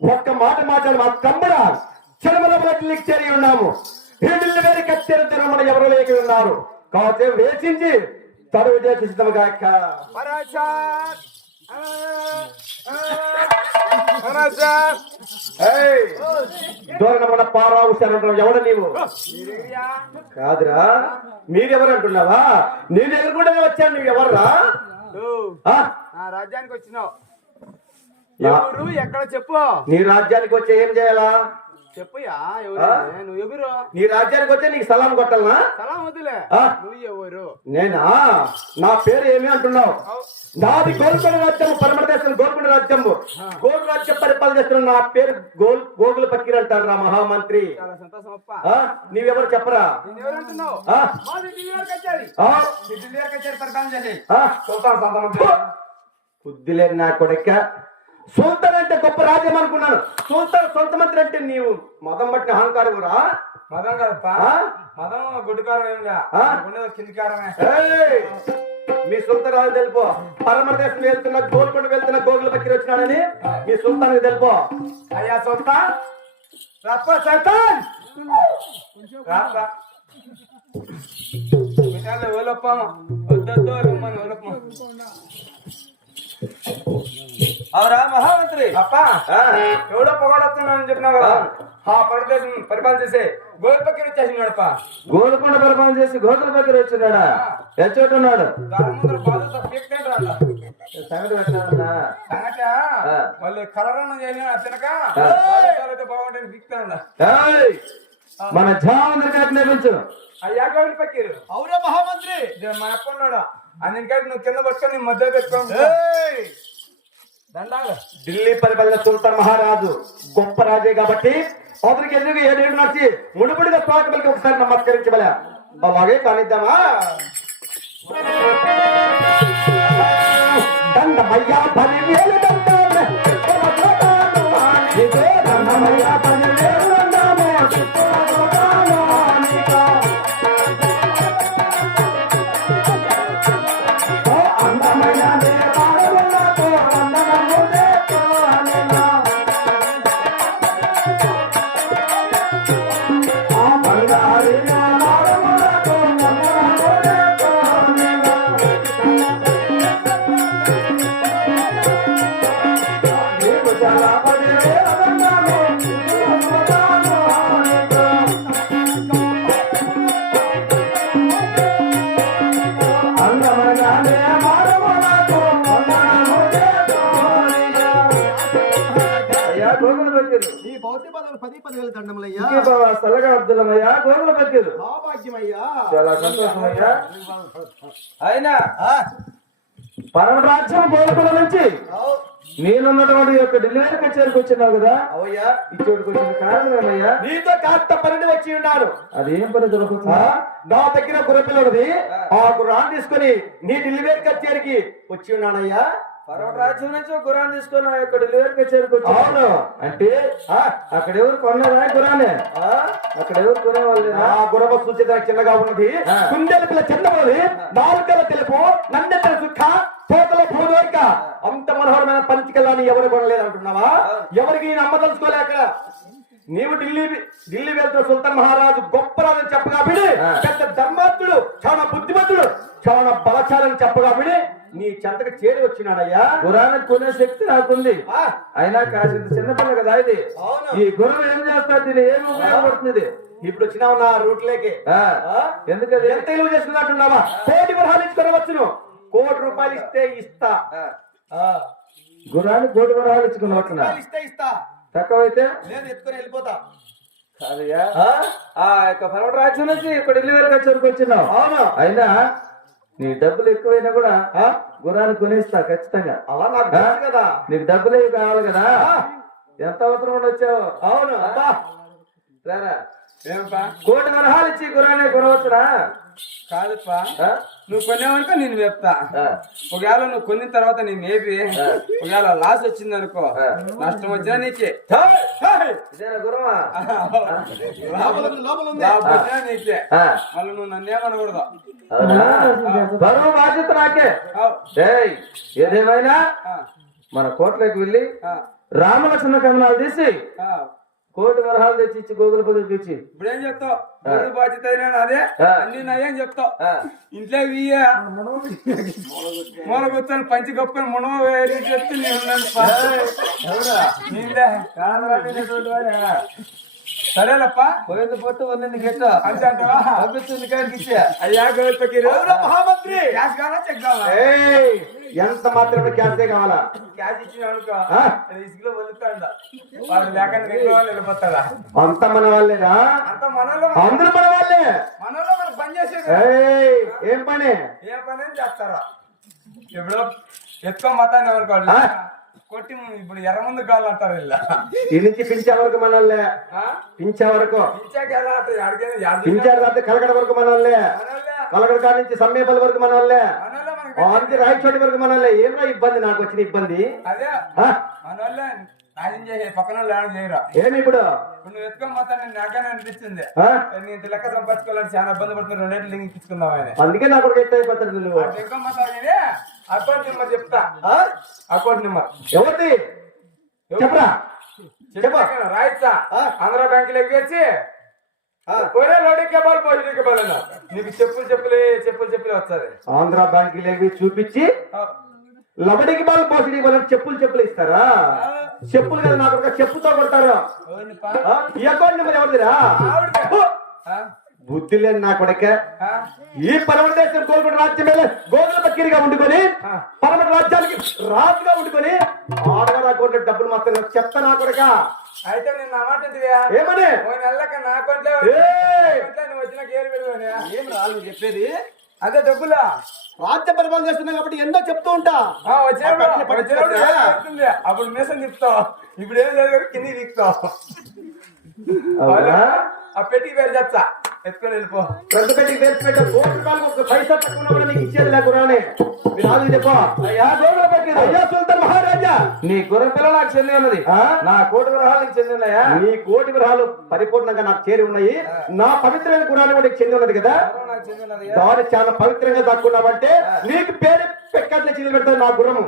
ఒక్క మాట మాట్లాడు మా తమ్ముడ చర్మల మట్టికి చేరి ఉన్నాము. హీడిల్ గారి తిరుమల ఎవరు లేకి ఉన్నారు. కాబట్టి వేచించి తరువు చేసి సిద్ధముగా దూరంగా మన పారావు శరణం ఎవడ నీవు? కాదురా. మీరెవరు అంటున్నావా నేను ఎదుర్కొంటే వచ్చాను. నువ్వు ఎవర్రా? రాజ్యానికి వచ్చినావు. ఎవరు? ఎక్కడ? చెప్పు. నీ రాజ్యానికి వచ్చి ఏం చేయాలా? చెప్పుయా ఎవరు? ఆ? నువ్వు ఎవరు? నీ రాజ్యానికి వచ్చి నీకు సలాం కొట్టాలనా? సలాం వదిలే? నువ్వు ఎవరు? నేనా? నా పేరు ఏమి అంటున్నావు. నాది గోల్కొండ రాజ్యము పరమణ దేశం గోల్కొండ రాజ్యము. గోల్ రాజ్యం పరిపాలన చేస్తున్న నా పేరు గోల్ గోగుల పక్కీర్ అంటారు నా మహామంత్రి. నీవెవరు చెప్పరా! బుద్ధి లేదు నా కొడుక. సుల్తాన్ అంటే గొప్ప రాజ్యం అనుకున్నాను. సుల్తాన్ సొంత మంత్రి అంటే నీవు మదం బట్టిన అహంకారం రా. మదం కదప్ప? మదం గుడ్డుకారం ఏం లే ఆ? ఉండేది కింది కారమే ఏయ్! మీ సుల్తాన్ రాజు తెలుపో. పరమ దేశం వెళ్తున్న గోల్కొండ వెళ్తున్న గోగుల పక్కన వచ్చినాడని మీ సుల్తాన్ తెలుపో. అయ్యా సుల్తాన్. రప్ప సుల్తాన్ రాప్ప ఓలప్పమ్మ వద్దొద్దు రమ్మని ఓలప్పమ్మ అవరా మహామంత్రి. అప్ప. ఎవడో పొగడొస్తున్నానని చెప్పినావు కదా. ఆ పరదేశం పరిపాలన చేసే గోల్ పక్కన వచ్చేసినాడప్ప. గోల్కొండ పరిపాలన చేసి గోగుల పక్కన వచ్చినాడా? పీక్తండి రా సంగతి పెట్టినాడన్నా. మళ్ళీ కలరన్న చేసిన తినక ఆ. మన జామందరి కాటి నేర్పించు అయ్యా గోల్ పక్కీరు. అవురా మహామంత్రి. ఇదే మా అప్ప ఉన్నాడు? అందుకని నువ్వు కింద పట్టుకొని నీ మధ్య పెట్టుకోండి దండాలు. ఢిల్లీ పరిపాలన సుల్తాన్ మహారాజు గొప్ప రాజే కాబట్టి అతనికి ఎదురుగా ఏడేడు నడిచి ముడిపుడిగా స్వాగతం ఒకసారి నమస్కరించబలే? అలాగే కానిద్దామా? దండమయ్యా పదివేలు దండమే. ఇదే అబ్దుల్లమయ్యా గోగుల మహాభాగ్యమయ్యా చాలా సంతోషమయ్యా. అయినా పరమ రాజ్యం గోల్కొండ నుంచి నేనున్నటువంటి యొక్క డెలివరీ కచేరికి వచ్చినావు కదా? అవయ్యా. ఇచ్చోడికి వచ్చిన కారణం ఏమయ్యా? నీతో కాస్త పని వచ్చి ఉన్నాను అదేం పని దొరుకుతుందా నా దగ్గర గుర్రపిల్లడిది. ఆ. గుర్రాన్ని తీసుకొని నీ డెలివరీ కచేరికి వచ్చి ఉన్నానయ్యా. రాజ్యం నుంచి గుర్రాన్ని తీసుకొని ఆ యొక్క డెలివరీ కచేరికి వచ్చి అవును. అంటే అక్కడ ఎవరు కొన్నారా గురానే? అక్కడ ఎవరు కొనేవాళ్ళు ఆ గుర్రమ సూచిత చిన్నగా ఉన్నది. కుండెల పిల్ల చిన్నది నాలుగల తెలుపు నన్నెత్తల సుఖ తోటల భూదోరిక. అంత మనోహరమైన పంచికల్లాని ఎవరు కొనలేదు అంటున్నావా ఎవరికి అమ్మ తెలుసుకోలేక? నీవు ఢిల్లీ ఢిల్లీ వెళ్తున్న సుల్తాన్ మహారాజు గొప్ప రాజని చెప్పగా విని పెద్ద ధర్మాత్ముడు చాలా బుద్ధిమంతుడు చాలా బలశాలని చెప్పగా విని నీ చెంతకు చేరి వచ్చినాడయ్యా గురాన్ని కొనే శక్తి నాకుంది. అయినా కాసింత చిన్నపిల్ల కదా ఇది. ఈ గుర్రం ఏం చేస్తాడు దీని ఏమి ఉపయోగపడుతుంది? ఇప్పుడు వచ్చినావు నా రూట్లోకి ఎందుకది ఎంత విలువ చేసుకున్నట్టున్నావా? కోటి వరహాలు ఇచ్చుకోవచ్చును కోటి రూపాయలు ఇస్తే ఇస్తా. గురాన్ని కోటి వరహాలు ఇచ్చుకుని ఇస్తా ఇస్తా. తక్కువైతే? నేను ఎత్తుకొని వెళ్ళిపోతా. కాదయ్యా. ఆ? యొక్క పర్వత రాజ్యం నుంచి ఇక్కడ డెలివరీ కచేరికి వచ్చినావు. అవును. అయినా నీ డబ్బులు ఎక్కువైనా కూడా గుర్రాన్ని కొనేస్తా ఖచ్చితంగా. అలా నాకు కదా. నీకు డబ్బులు ఏవి కావాలి కదా. ఎంత అవసరం ఉండి వచ్చావు? అవును. కోటి వరహాలు ఇచ్చి గుర్రాన్ని కొనవచ్చురా కాదుప్పా. ఆ? నువ్వు కొనేవనుకో నేను వేపుతా ఆ. ఒకవేళ నువ్వు కొనిన తర్వాత నేను మేపి ఒకవేళ లాస్ వచ్చింది అనుకో నష్టం వచ్చినా నీకే. లోపల వచ్చినా నీకే. మళ్ళీ నువ్వు నన్నేమనకూడదు అవునా? బరువు బాధ్యత నాకే. ఏదేమైనా మన కోట్లోకి వెళ్ళి. రామలక్ష్మణ కమలాలు తీసి కోటి వరహాలు తెచ్చి ఇచ్చి గోగుల పదికి ఇచ్చి. ఇప్పుడు ఏం చెప్తావు బాధ్యత అయినా అదే. అన్ని నయ్యం చెప్తావు. ఇంట్లో ఇయ్య. మూల కూర్చొని పంచి కప్పుకొని మునవ వేరి చెప్తే నేను పోయింది పొట్టు వండింది గెట్ట అంతే అంటావా? పంపిస్తుంది కాడికి ఇచ్చా అయ్యా గోవింద పకీరు అవునా మహామంత్రి. క్యాష్ కావాలా? చెక్ కావాలా? ఎంత మాత్రమే క్యాన్సే కావాలా? క్యాష్ ఇచ్చిన అనుకో. ఇసుకలో వదులుతాండ. లేకుండా వాళ్ళు వెళ్ళిపోతారా అంత మన వాళ్ళేనా అంత మనలో అందరూ మన వాళ్ళే. మనలో మనం పని చేసేది ఏం పని? ఏ పని చేస్తారా? ఇప్పుడు ఎత్తుకో మతాన్ని ఎవరు ఆ? కొట్టి ఇప్పుడు ఎర్ర ముందు కాళ్ళు అంటారు వీళ్ళ. ఈ నుంచి పించే వరకు మన వాళ్ళే ఆ? పించే వరకు. పించారు రాత్రి కలకడ వరకు మన వాళ్ళే మనోళ్ళే. కలకడ కాడ నుంచి సమ్మేపల్లి వరకు మన వాళ్ళే మనోళ్ళే మనకి ఆ, అంతే రాయచోటి వరకు మన వాళ్ళే ఏమో ఇబ్బంది? నాకు వచ్చిన ఇబ్బంది? అదే. ఆ? నాశనం చేసే పక్కన చేయరా ఏమి ఇప్పుడు? ఇప్పుడు నువ్వు ఎత్తుకో మొత్తం నాకనే అనిపించింది? నేను ఇంత లెక్క సంపాదించుకోవాలని చాలా ఇబ్బంది పడుతున్నా రెండేళ్ళు లింక్ ఇచ్చుకుందాం ఆయన అందుకే నాకు ఎత్తు అయిపోతుంది నువ్వు. ఎత్తుకో కానీ అకౌంట్ నెంబర్ చెప్తా? Account number. ఎవరిది? చెప్పరా. చెప్పు. రాయిచ్చా ఆంధ్ర బ్యాంకులో ఎగ్గేసి ఒరే లోడికి బాల్ పోయి బాల్ నీకు చెప్పులు చెప్పులే చెప్పులు చెప్పులే వస్తుంది. ఆంధ్ర బ్యాంక్ లేవి చూపించి లబడికి బాల్ పోసిడి వాళ్ళకి చెప్పులు చెప్పులు ఇస్తారా? చెప్పులు కదా నాకు చెప్పుతో కొడతారు? ఈ అకౌంట్ నెంబర్ ఎవరిదిరా? బుద్ధి లేదు నా కొడక. ఈ పరమట దేశం కోరుకున్న రాజ్యం మీద గోధుల పక్కిరిగా ఉండుకొని పరమట రాజ్యానికి రాజుగా ఉండుకొని ఆడవారు అకౌంట్ డబ్బులు మొత్తం చెత్త నా కొడక. అయితే నేను నా మాట ఎందుకుయా? ఏమని? నెలక నా అకౌంట్లో వచ్చిన పెడతావునా? ఏం రాదు చెప్పేది? అదే డబ్బులా? రాజ్య పరిపాలన చేస్తున్నాం కాబట్టి ఎన్నో చెప్తూ ఉంటా? అప్పుడు మీసం తిప్పుతావు ఇప్పుడు ఏం లేదు కదా, అవునా? ఆ పెట్టి పేరు చెప్తా ఎత్తుకొని వెళ్ళిపో. పెద్ద పెట్టి పెట్ట. కోటి రూపాయలకు ఒక పైసా తక్కువ కూడా నీకు ఇచ్చేది చెప్పు అయ్యా అయ్యా సుల్తాన్ మహారాజా. నీ గొర్రె పిల్ల నాకు చెంది ఉన్నది. ఆ? నా కోటి వరహాలకు చెంది ఉన్నాయా? నీ కోటి విరహాలు పరిపూర్ణంగా నాకు చేరి ఉన్నాయి. నా పవిత్రమైన గుణాలు కూడా నీకు చెంది ఉన్నది కదా. నాకు చెంది ఉన్నది దాని చాలా పవిత్రంగా దక్కున్నావంటే నీకు పేరు పెక్కట్ల చిల్లు పెడతాను నా గుర్రము.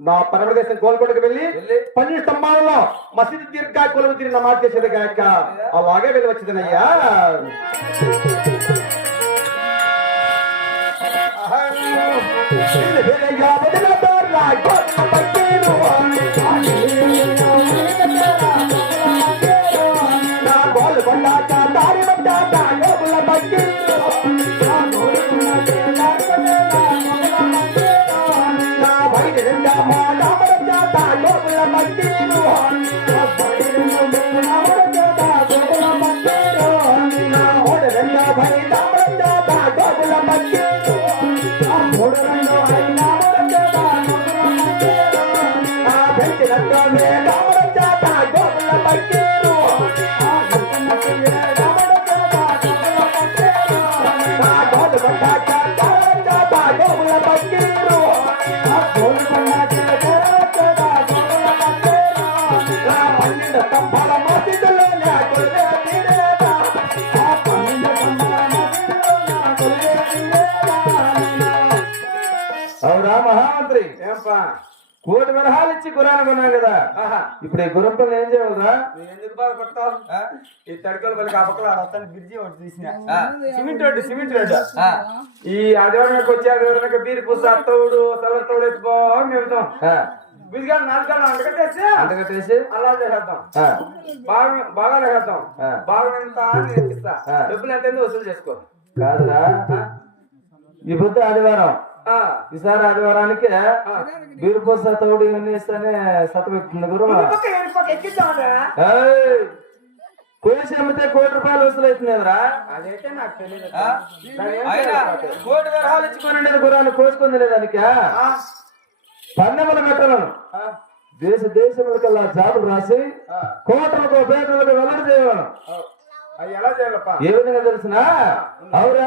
నా పరమదేశం గోల్కొండకు వెళ్ళి పన్నెండు స్తంభాలలో మసీదు దీర్ఘ కొలువు తిరిగిన మాట చేసేది కాక అలాగే వెళ్ళి వచ్చిందనయ్యా. నా you ఏంపా కోటి వరహాలు ఇచ్చి గుర్రాన్ని కొన్నాం కదా. ఆహా. ఇప్పుడు ఈ గుర్రం ఏం చేయాలరా నువ్వు ఎందుకు బాధపడతావు? ఈ తడికలు అప్పకలు వస్తాను బ్రిడ్జి ఒకటి తీసిన. Cement road cement road. ఈ ఆదివారానికి వచ్చే ఆదివారానికి బీరి పూస అత్తవుడు తలతోడు ఎత్తుకో అని చెబుతాం. బిదిగా నాలుగు అంటకట్టేసి అంతకట్టేసి అలా చేసేద్దాం. బాగా బాగా చేద్దాం ఆ. బాగా ఎంత. డబ్బులు ఎంత వసూలు చేసుకో. కాదురా. ఈ పొద్దు ఆదివారం. ఈసారి ఆదివారానికి బీరుపోస తోడు ఇవన్నీ ఇస్తానే సతపెడుతుంది గురు? కోసి అమ్మితే కోటి రూపాయలు వసూలు అవుతుందిరా అదైతే నాకు తెలియదు అయినా కోటి వరహాలు ఇచ్చుకోనండి గుర్రాన్ని కోసుకుంది లేదానికి పన్నెముల మెట్టలను దేశ దేశములకల్లా జాబులు రాసి కోటలకు పేటలకు వెల్లడి చేయాలప్పా? ఏ విధంగా తెలిసిన? అవురా